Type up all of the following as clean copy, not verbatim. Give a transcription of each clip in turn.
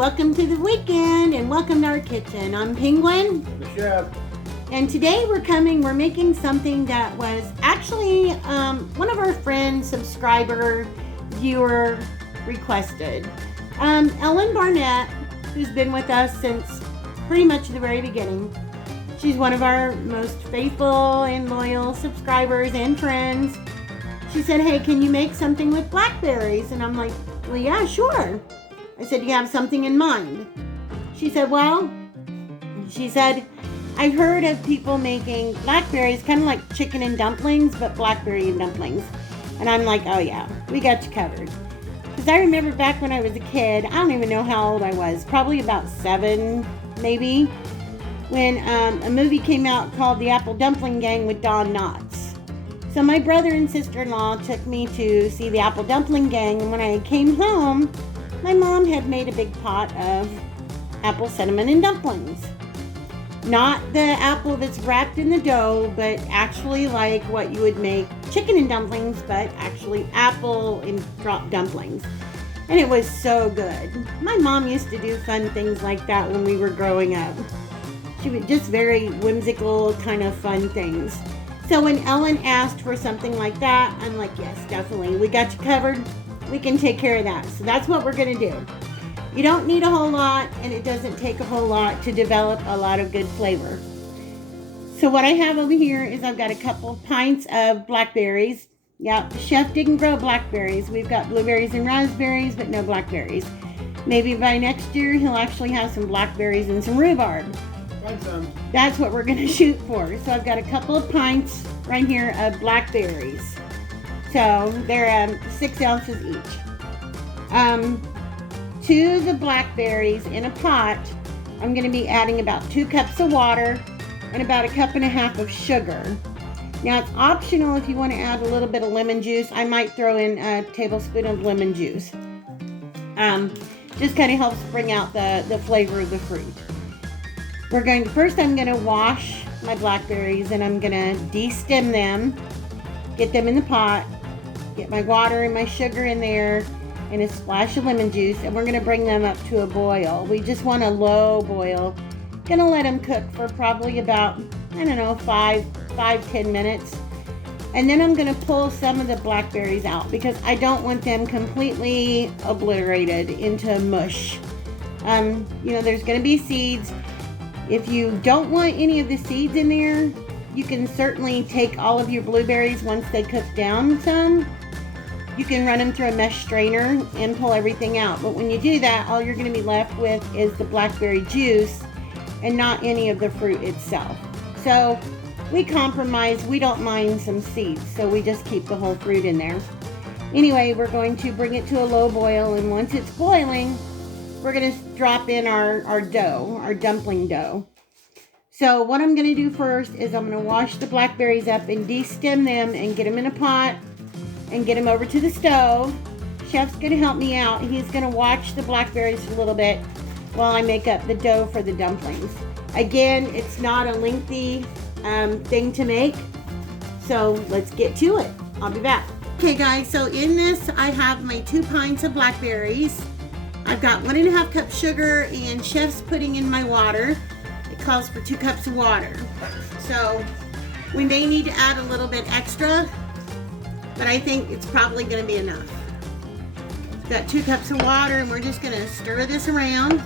welcome to the weekend and welcome to our kitchen. I'm Penguin. The chef. And today we're making something that was actually one of our friends, subscriber, viewer requested. Ellen Barnett, who's been with us since pretty much the very beginning. She's one of our most faithful and loyal subscribers and friends. She said, hey, can you make something with blackberries? And I'm like, well, yeah, sure. I said, do you have something in mind? She said, I've heard of people making blackberries, kind of like chicken and dumplings, but blackberry dumplings. And I'm like, oh yeah, we got you covered. Because I remember back when I was a kid, I don't even know how old I was, probably about 7, maybe, when a movie came out called The Apple Dumpling Gang with Don Knotts. So my brother and sister-in-law took me to see The Apple Dumpling Gang, and when I came home, my mom had made a big pot of apple cinnamon and dumplings. Not the apple that's wrapped in the dough, but actually like what you would make chicken and dumplings, but actually apple and drop dumplings. And it was so good. My mom used to do fun things like that when we were growing up. She would just very whimsical, kind of fun things. So when Ellen asked for something like that, I'm like, yes, definitely. We got you covered. We can take care of that. So that's what we're going to do. You don't need a whole lot, and it doesn't take a whole lot to develop a lot of good flavor. So what I have over here is I've got a couple pints of blackberries. Yeah, the chef didn't grow blackberries. We've got blueberries and raspberries, but no blackberries. Maybe by next year, he'll actually have some blackberries and some rhubarb. Find some. That's what we're going to shoot for. So I've got a couple of pints right here of blackberries. So they're 6 ounces each. To the blackberries in a pot, I'm going to be adding about 2 cups of water and about 1.5 cups of sugar. Now it's optional if you want to add a little bit of lemon juice. I might throw in a tablespoon of lemon juice. Just kind of helps bring out the flavor of the fruit. First I'm going to wash my blackberries and I'm going to de-stem them, get them in the pot, get my water and my sugar in there, and a splash of lemon juice, and we're going to bring them up to a boil. We just want a low boil. Going to let them cook for probably about, 5-10 minutes. And then I'm going to pull some of the blackberries out because I don't want them completely obliterated into mush. There's going to be seeds. If you don't want any of the seeds in there, you can certainly take all of your blueberries once they cook down some. You can run them through a mesh strainer and pull everything out. But when you do that, all you're going to be left with is the blackberry juice and not any of the fruit itself. So we compromise. We don't mind some seeds. So we just keep the whole fruit in there. Anyway, we're going to bring it to a low boil. And once it's boiling, we're going to drop in our dough, our dumpling dough. So what I'm going to do first is I'm going to wash the blackberries up and de-stem them and get them in a pot and get them over to the stove. Chef's going to help me out. He's going to watch the blackberries a little bit while I make up the dough for the dumplings. Again, it's not a lengthy thing to make, so let's get to it. I'll be back. Okay guys, so in this I have my 2 pints of blackberries. I've got 1.5 cups sugar, and Chef's putting in my water. It calls for 2 cups of water. So we may need to add a little bit extra, but I think it's probably going to be enough. Got 2 cups of water, and we're just going to stir this around.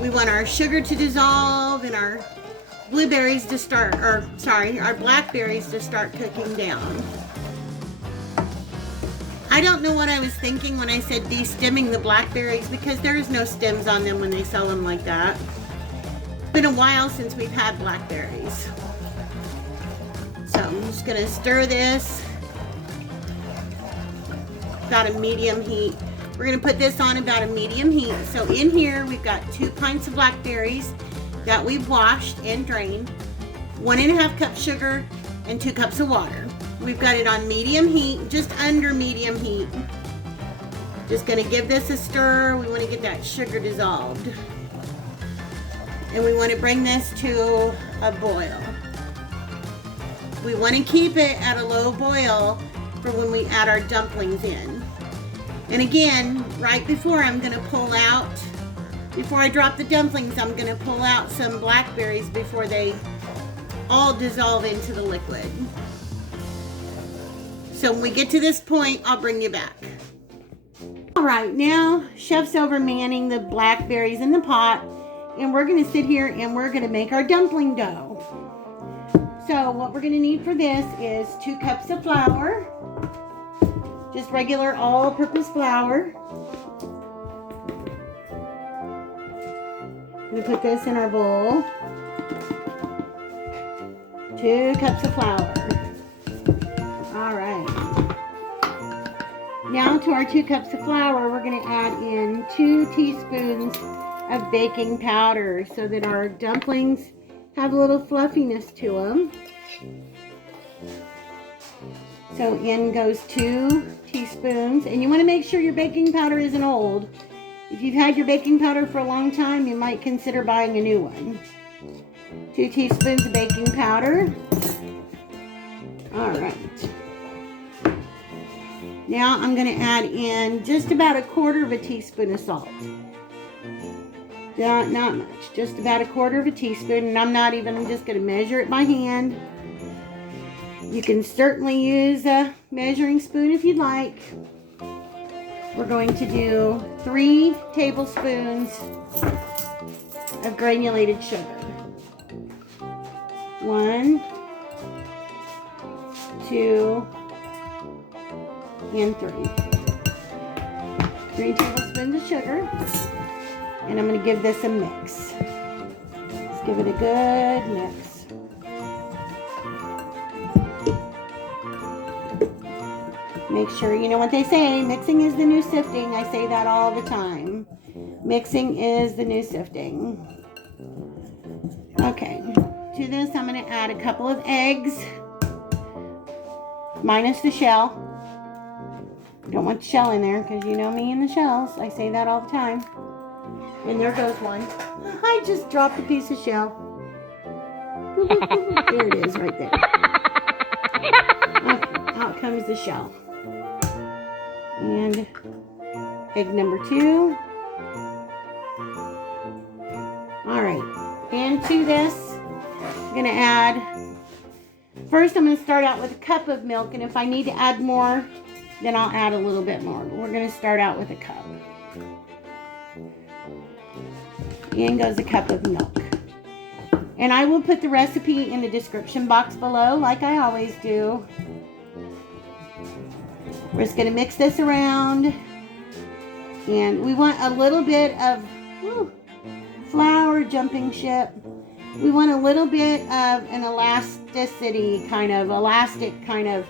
We want our sugar to dissolve and our blackberries to start cooking down. I don't know what I was thinking when I said de-stemming the blackberries, because there's no stems on them when they sell them like that. It's been a while since we've had blackberries. So I'm just going to stir this about a medium heat. We're going to put this on about a medium heat. So in here we've got 2 pints of blackberries that we've washed and drained, 1.5 cups sugar, and 2 cups of water. We've got it on medium heat, just under medium heat. Just going to give this a stir. We want to get that sugar dissolved. And we want to bring this to a boil. We want to keep it at a low boil for when we add our dumplings in. And again, right before before I drop the dumplings, I'm gonna pull out some blackberries before they all dissolve into the liquid. So when we get to this point, I'll bring you back. All right, now Chef's over manning the blackberries in the pot, and we're gonna sit here and we're gonna make our dumpling dough. So what we're gonna need for this is 2 cups of flour, just regular all-purpose flour. I'm gonna put this in our bowl. 2 cups of flour. All right. Now to our 2 cups of flour, we're going to add in 2 teaspoons of baking powder so that our dumplings have a little fluffiness to them. So in goes 2 teaspoons, and you want to make sure your baking powder isn't old. If you've had your baking powder for a long time, you might consider buying a new one. 2 teaspoons of baking powder. All right. Now I'm going to add in just about 1/4 teaspoon of salt. Not much, just about 1/4 teaspoon, and I'm just going to measure it by hand. You can certainly use a measuring spoon if you'd like. We're going to do 3 tablespoons of granulated sugar. 1, 2, and 3. 3 tablespoons of sugar. And I'm going to give this a mix. Let's give it a good mix. Make sure, you know what they say, mixing is the new sifting. I say that all the time. Mixing is the new sifting. Okay, to this I'm going to add a couple of eggs, minus the shell. Don't want the shell in there because you know me and the shells. I say that all the time. And there goes one. I just dropped a piece of shell. There it is right there. Okay, out comes the shell. And egg number 2. All right, and to this, I'm gonna add, first I'm gonna start out with a cup of milk, and if I need to add more, then I'll add a little bit more. But we're gonna start out with a cup. In goes a cup of milk. And I will put the recipe in the description box below, like I always do. We're just gonna mix this around. And we want a little bit of flour jumping ship. We want a little bit of an elastic kind of.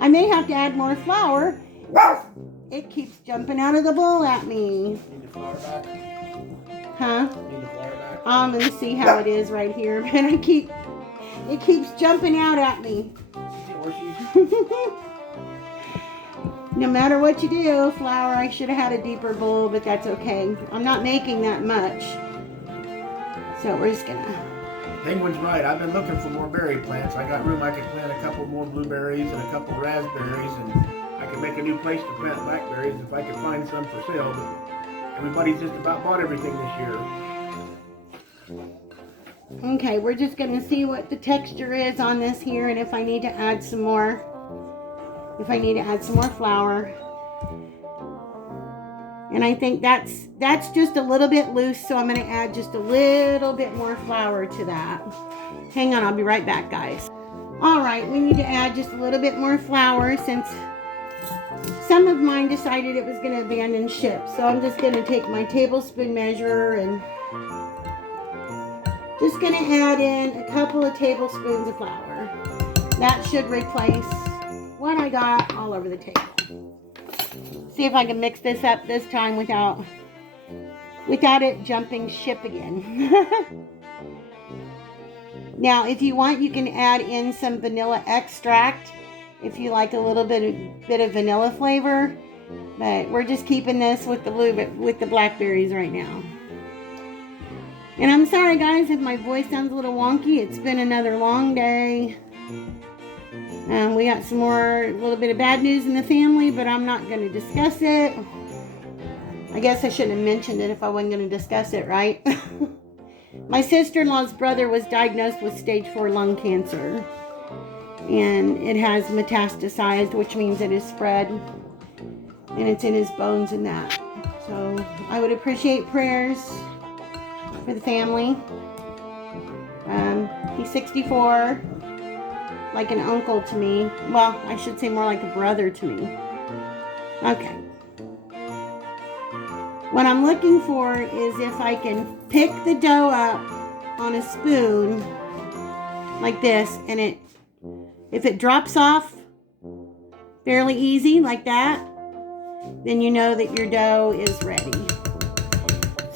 I may have to add more flour. It keeps jumping out of the bowl at me. Need the flour back? Huh? Need the flour back? I'm gonna see how it is right here, but it keeps jumping out at me. No matter what you do, flour, I should have had a deeper bowl, but that's okay. I'm not making that much. So we're just gonna... Penguin's right. I've been looking for more berry plants. I got room. I could plant a couple more blueberries and a couple raspberries, and I could make a new place to plant blackberries if I could find some for sale. But everybody's just about bought everything this year. Okay, we're just gonna see what the texture is on this here, and if I need to add some more. If I need to add some more flour. And I think that's just a little bit loose, so I'm going to add just a little bit more flour to that. Hang on, I'll be right back, guys. All right, we need to add just a little bit more flour since some of mine decided it was going to abandon ship. So I'm just going to take my tablespoon measure and just going to add in a couple of tablespoons of flour. That should replace what I got all over the table. See if I can mix this up this time without it jumping ship again. Now, if you want, you can add in some vanilla extract if you like a little bit of vanilla flavor. But we're just keeping this with the blackberries right now. And I'm sorry, guys, if my voice sounds a little wonky. It's been another long day. We got some more, a little bit of bad news in the family, but I'm not going to discuss it. I guess I shouldn't have mentioned it if I wasn't going to discuss it, right? My sister-in-law's brother was diagnosed with stage 4 lung cancer. And it has metastasized, which means it is spread. And it's in his bones and that. So I would appreciate prayers for the family. He's 64. Like an uncle to me. Well, I should say more like a brother to me. Okay. What I'm looking for is if I can pick the dough up on a spoon like this, and if it drops off fairly easy like that, then you know that your dough is ready.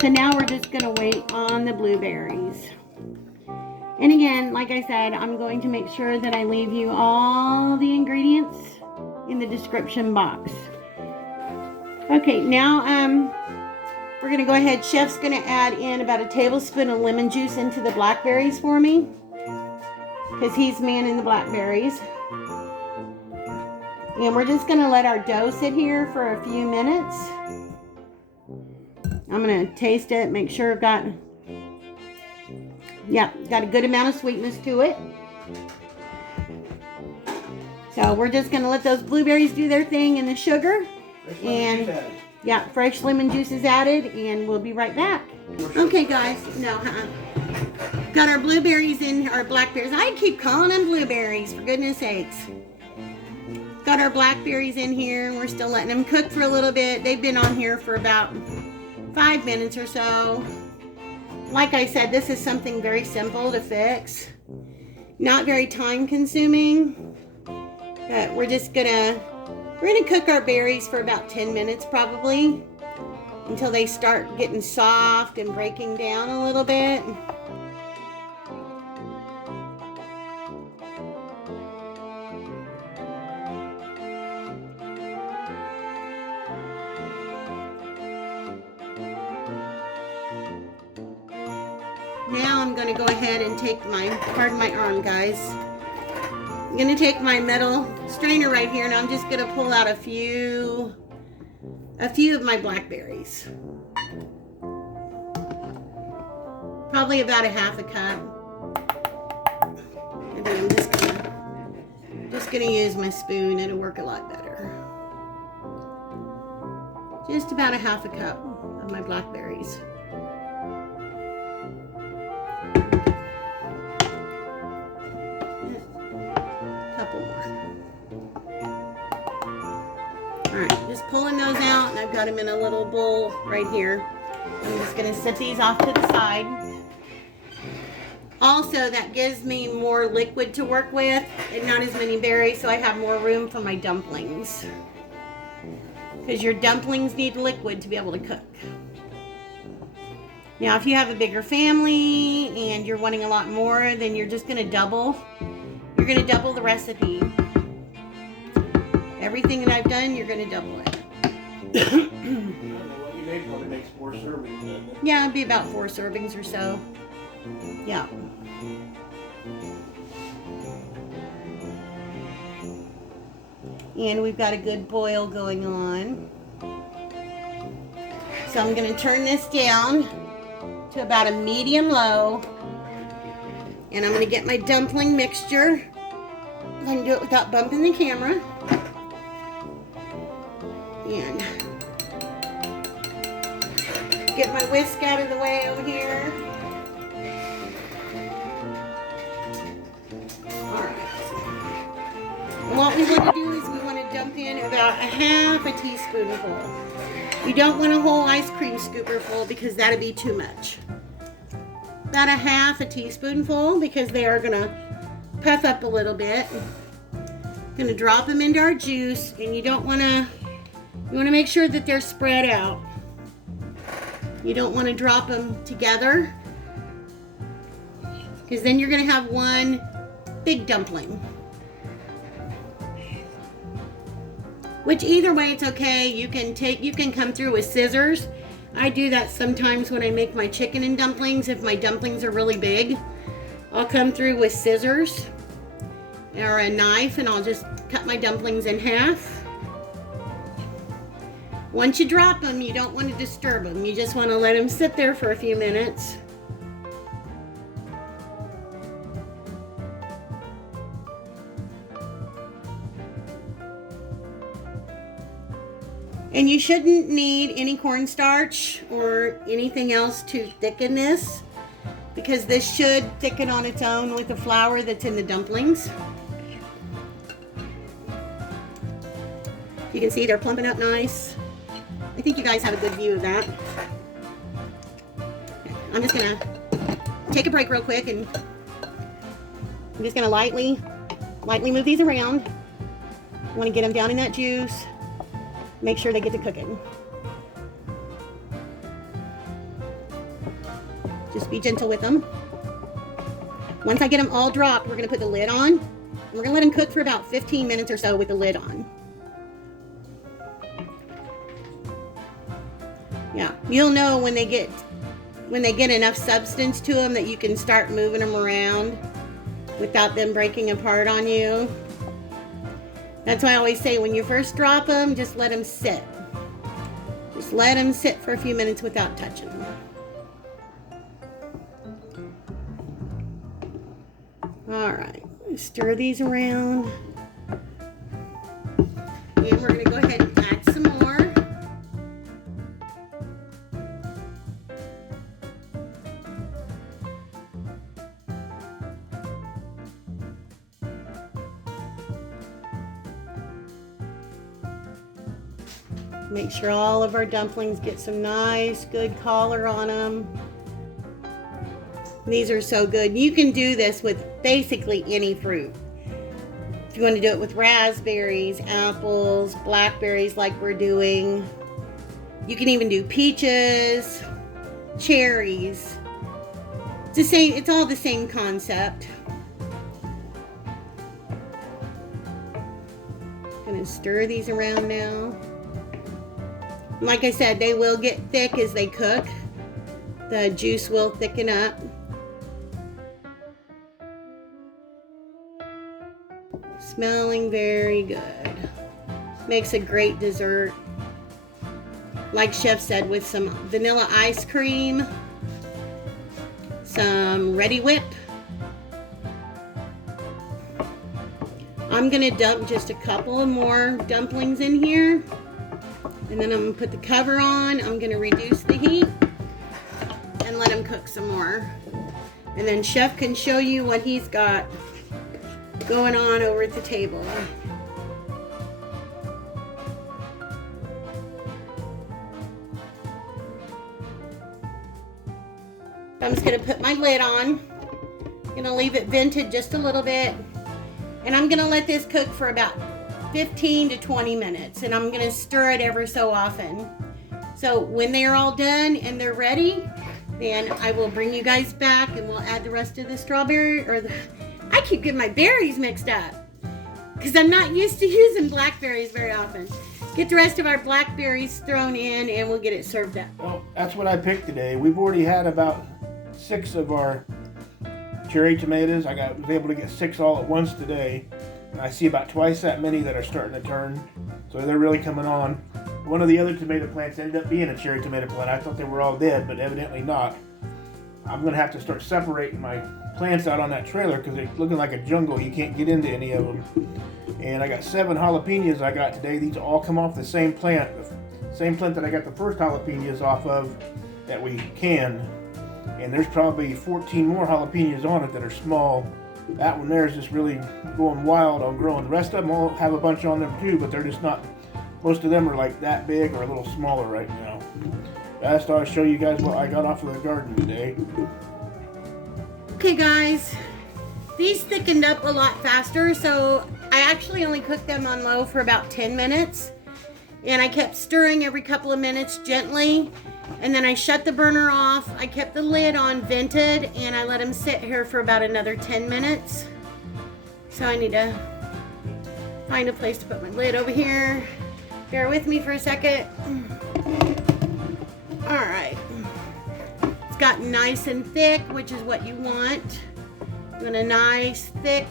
So now we're just going to wait on the blueberries. And again, like I said, I'm going to make sure that I leave you all the ingredients in the description box. Okay, now we're going to go ahead. Chef's going to add in about a tablespoon of lemon juice into the blackberries for me, because he's manning the blackberries. And we're just going to let our dough sit here for a few minutes. I'm going to taste it, make sure I've got a good amount of sweetness to it. So we're just going to let those blueberries do their thing in the sugar. And yeah, fresh lemon juice is added, and we'll be right back. Okay, guys. Got our blueberries in, our blackberries. I keep calling them blueberries, for goodness sakes. Got our blackberries in here, and we're still letting them cook for a little bit. They've been on here for about 5 minutes or so. Like I said, this is something very simple to fix. Not very time consuming. But we're gonna cook our berries for about 10 minutes probably, until they start getting soft and breaking down a little bit. Now I'm going to go ahead and take pardon my arm, guys. I'm going to take my metal strainer right here, and I'm just going to pull out a few of my blackberries. Probably about a half a cup. And then I'm just going to use my spoon. It'll work a lot better. Just about a half a cup of my blackberries. Alright, just pulling those out, and I've got them in a little bowl right here. I'm just going to set these off to the side. Also, that gives me more liquid to work with and not as many berries, so I have more room for my dumplings. Because your dumplings need liquid to be able to cook. Now, if you have a bigger family and you're wanting a lot more, then you're just going to double. You're going to double the recipe. Everything that I've done, you're going to double it. I don't know what you made, probably makes 4 servings, doesn't it? Yeah, it'd be about 4 servings or so. Yeah. And we've got a good boil going on. So I'm going to turn this down to about a medium low. And I'm going to get my dumpling mixture. I can do it without bumping the camera. And get my whisk out of the way over here. Alright. And what we want to do is we want to dump in about a half a teaspoonful. You don't want a whole ice cream scooper full, because that'd be too much. About a half a teaspoonful, because they are going to puff up a little bit. Going to drop them into our juice, and you want to make sure that they're spread out. You don't want to drop them together, because then you're going to have one big dumpling. Which either way, it's okay. You can come through with scissors. I do that sometimes when I make my chicken and dumplings. If my dumplings are really big, I'll come through with scissors or a knife, and I'll just cut my dumplings in half. Once you drop them, you don't want to disturb them. You just want to let them sit there for a few minutes. And you shouldn't need any cornstarch or anything else to thicken this, because this should thicken on its own with the flour that's in the dumplings. You can see they're plumping up nice. I think you guys have a good view of that. I'm just gonna take a break real quick, and I'm just gonna lightly move these around. I want to get them down in that juice. Make sure they get to cooking. Just be gentle with them. Once I get them all dropped, we're gonna put the lid on. And we're gonna let them cook for about 15 minutes or so with the lid on. Yeah, you'll know when they get enough substance to them that you can start moving them around without them breaking apart on you. That's why I always say when you first drop them, just let them sit. Just let them sit for a few minutes without touching them. All right, stir these around. And we're gonna go ahead and add some more. Make sure all of our dumplings get some nice, good color on them. These are so good. You can do this with basically any fruit. If you want to do it with raspberries, apples, blackberries like we're doing. You can even do peaches, cherries. It's the same, it's all the same concept. Gonna stir these around now. Like I said, they will get thick as they cook. The juice will thicken up. Smelling very good. Makes a great dessert. Like Chef said, with some vanilla ice cream, some Ready Whip. I'm gonna dump just a couple more dumplings in here. And then I'm gonna put the cover on. I'm gonna reduce the heat and let him cook some more. And then Chef can show you what he's got going on over at the table. I'm just gonna put my lid on. Gonna leave it vented just a little bit. And I'm gonna let this cook for about 15 to 20 minutes, and I'm gonna stir it ever so often. So when they're all done and they're ready, then I will bring you guys back and we'll add the rest of the strawberry, I keep getting my berries mixed up because I'm not used to using blackberries very often. Get the rest of our blackberries thrown in and we'll get it served up. Well, that's what I picked today. We've already had about 6 of our cherry tomatoes. I was able to get 6 all at once today. And I see about twice that many that are starting to turn. So they're really coming on. One of the other tomato plants ended up being a cherry tomato plant. I thought they were all dead, but evidently not. I'm going to have to start separating my plants out on that trailer because they're looking like a jungle. You can't get into any of them. And I got 7 jalapenos I got today. These all come off the same plant. The same plant that I got the first jalapenos off of that we canned. And there's probably 14 more jalapenos on it that are small. That one there is just really going wild on growing. The rest of them all have a bunch on them too, but they're just not, most of them are like that big or a little smaller right now. I just thought I'd show you guys what I got off of the garden today. Okay guys, these thickened up a lot faster, so I actually only cooked them on low for about 10 minutes. And I kept stirring every couple of minutes gently. And then I shut the burner off. I kept the lid on vented and I let them sit here for about another 10 minutes. So I need to find a place to put my lid over here. Bear with me for a second. All right. It's gotten nice and thick, which is what you want. You want a nice, thick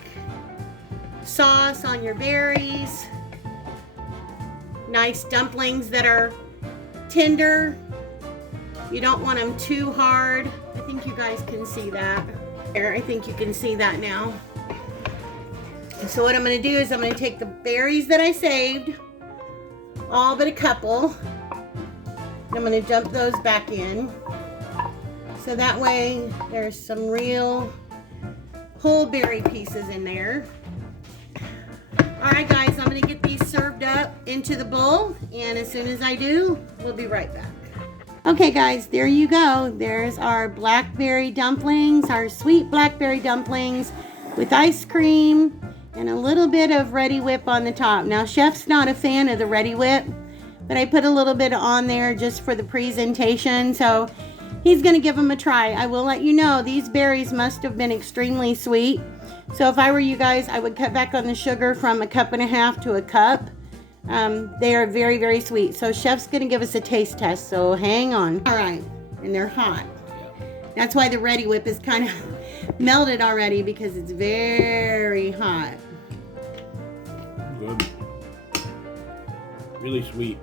sauce on your berries. Nice dumplings that are tender. You don't want them too hard. I think you guys can see that. There, I think you can see that now. So what I'm going to do is I'm going to take the berries that I saved, all but a couple, and I'm going to dump those back in. So that way there's some real whole berry pieces in there. Alright guys, I'm going to get these served up into the bowl, and as soon as I do, we'll be right back. Okay guys, there you go. There's our blackberry dumplings, our sweet blackberry dumplings with ice cream and a little bit of Ready Whip on the top. Now Chef's not a fan of the Ready Whip, but I put a little bit on there just for the presentation, so he's going to give them a try. I will let you know, these berries must have been extremely sweet. So if I were you guys, I would cut back on the sugar from 1.5 cups to a cup. They are very, very sweet. So Chef's going to give us a taste test, so hang on. All right, and they're hot. That's why the Ready Whip is kind of melted already, because it's very hot. Good. Really sweet.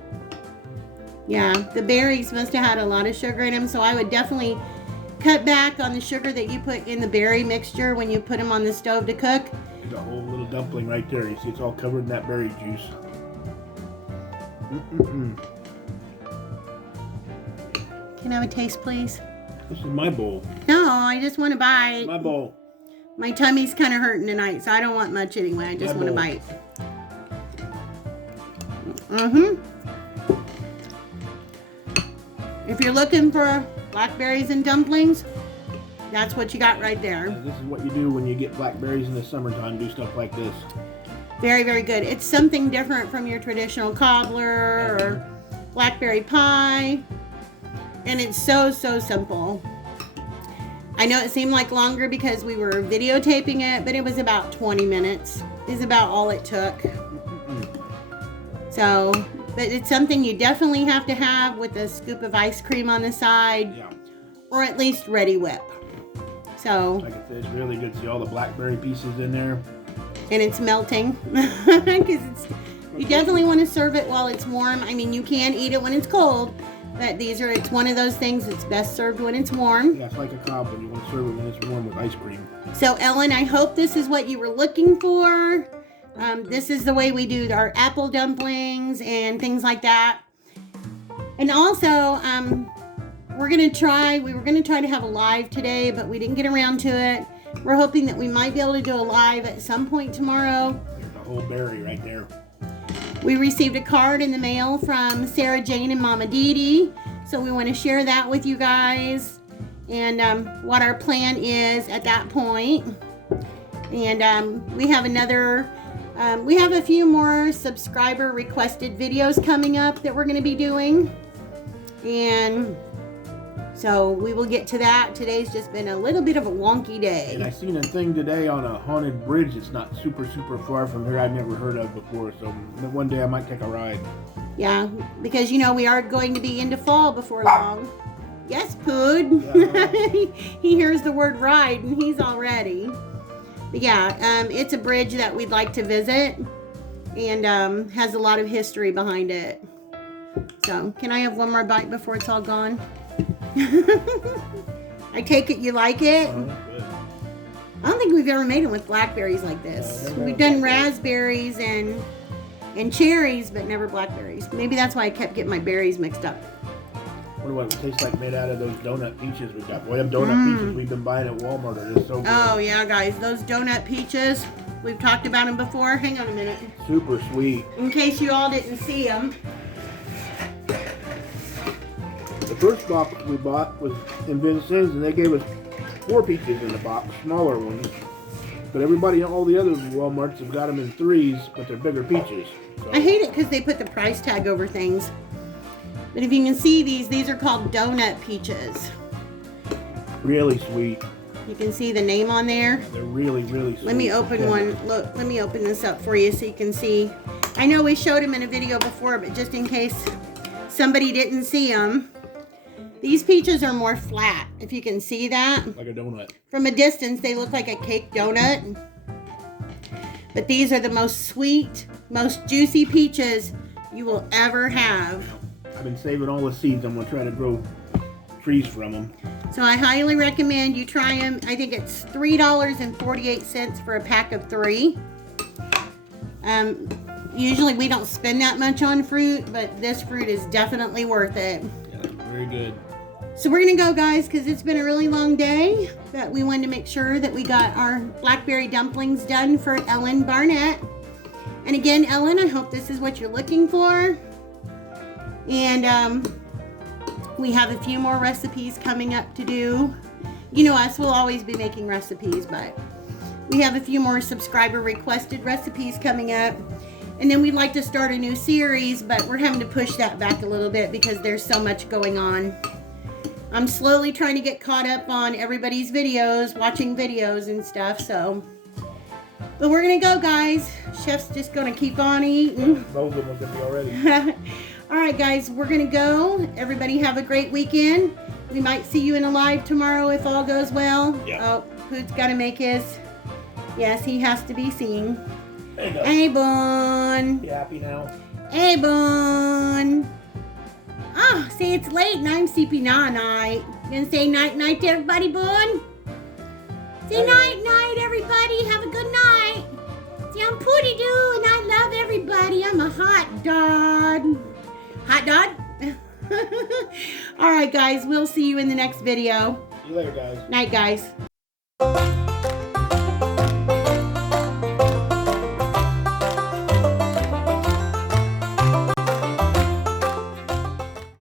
Yeah, the berries must have had a lot of sugar in them, so I would definitely cut back on the sugar that you put in the berry mixture when you put them on the stove to cook. There's a whole little dumpling right there. You see it's all covered in that berry juice. Can I have a taste, please? This is my bowl. No, I just want to bite. My bowl. My tummy's kind of hurting tonight, so I don't want much anyway. I just want to bite. If you're looking for blackberries and dumplings, that's what you got right there. This is what you do when you get blackberries in the summertime. Do stuff like this. Very, very good. It's something different from your traditional cobbler or blackberry pie. And it's so, so simple. I know it seemed like longer because we were videotaping it, but it was about 20 minutes is about all it took. So, but it's something you definitely have to have with a scoop of ice cream on the side. Yeah. Or at least Ready Whip. So, like I said, it's really good. See all the blackberry pieces in there. And it's melting. Because you definitely want to serve it while it's warm. I mean, you can eat it when it's cold. But it's one of those things that's best served when it's warm. Yeah, it's like a cob when you want to serve it when it's warm with ice cream. So, Ellen, I hope this is what you were looking for. This is the way we do our apple dumplings and things like that. And also, we were going to try to have a live today, but we didn't get around to it. We're hoping that we might be able to do a live at some point tomorrow. There's a whole berry right there. We received a card in the mail from Sarah Jane and Mama Dee Dee, so we want to share that with you guys and what our plan is at that point. And we have a few more subscriber requested videos coming up that we're going to be doing, and so we will get to that. Today's just been a little bit of a wonky day. And I seen a thing today on a haunted bridge that's not super far from here I've never heard of before. So one day I might take a ride. Yeah, because we are going to be into fall before long. Yes, Pood. Yeah. He hears the word ride and he's all ready. But yeah, it's a bridge that we'd like to visit and has a lot of history behind it. So, can I have one more bite before it's all gone? I take it you like it? I don't think we've ever made them with blackberries like this. We've done raspberries and cherries, but never blackberries. Maybe that's why I kept getting my berries mixed up. I wonder what it tastes like made out of those donut peaches we got. Boy, them donut peaches we've been buying at Walmart are just so good. Oh, yeah, guys. Those donut peaches, we've talked about them before. Hang on a minute. Super sweet. In case you all didn't see them. The first box we bought was in Vincennes, and they gave us 4 peaches in the box, smaller ones. But all the other Walmarts have got them in 3s, but they're bigger peaches. So. I hate it because they put the price tag over things. But if you can see these are called donut peaches. Really sweet. You can see the name on there. They're really, really sweet. Let me open one. Look, let me open this up for you so you can see. I know we showed them in a video before, but just in case somebody didn't see them. These peaches are more flat, if you can see that. Like a donut. From a distance, they look like a cake donut. But these are the most sweet, most juicy peaches you will ever have. I've been saving all the seeds. I'm gonna try to grow trees from them. So I highly recommend you try them. I think it's $3.48 for a pack of 3. Usually we don't spend that much on fruit, but this fruit is definitely worth it. Yeah, very good. So we're gonna go, guys, because it's been a really long day, but we wanted to make sure that we got our blackberry dumplings done for Ellen Barnett. And again, Ellen, I hope this is what you're looking for. And we have a few more recipes coming up to do. You know us, we'll always be making recipes, but we have a few more subscriber requested recipes coming up. And then we'd like to start a new series, but we're having to push that back a little bit because there's so much going on. I'm slowly trying to get caught up on everybody's videos, watching videos and stuff, so. But we're gonna go, guys. Chef's just gonna keep on eating. Both of them are gonna be already. All right, guys, we're gonna go. Everybody have a great weekend. We might see you in a live tomorrow if all goes well. Yeah. Oh, Hood's gotta make his. Yes, he has to be seen. There you go. Abon. You happy now? Abon. Oh, say it's late and I'm sleepy now night. You gonna say night night to everybody, Boon? Say night night, everybody. Have a good night. See, I'm Pooty Doo and I love everybody. I'm a hot dog. Hot dog? All right, guys. We'll see you in the next video. See you later, guys. Night, guys.